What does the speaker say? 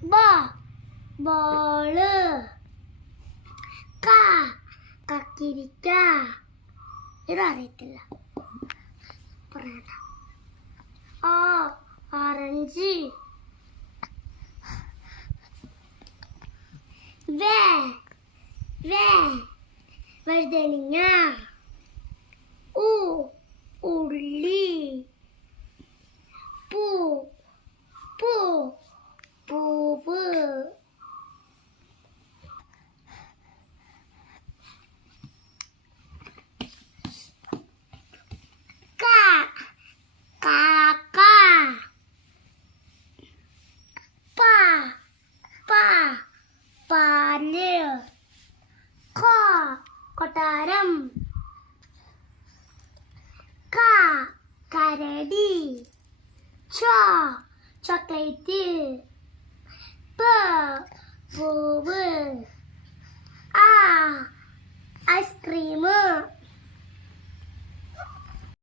B Bola K Kaki rica Itu aritilah Pernah. O Orange. V V Verdelinha U പല്ല് ക കരടി. ചോക്ലേറ്റ്. പൂവ്. ആ ഐസ്ക്രീം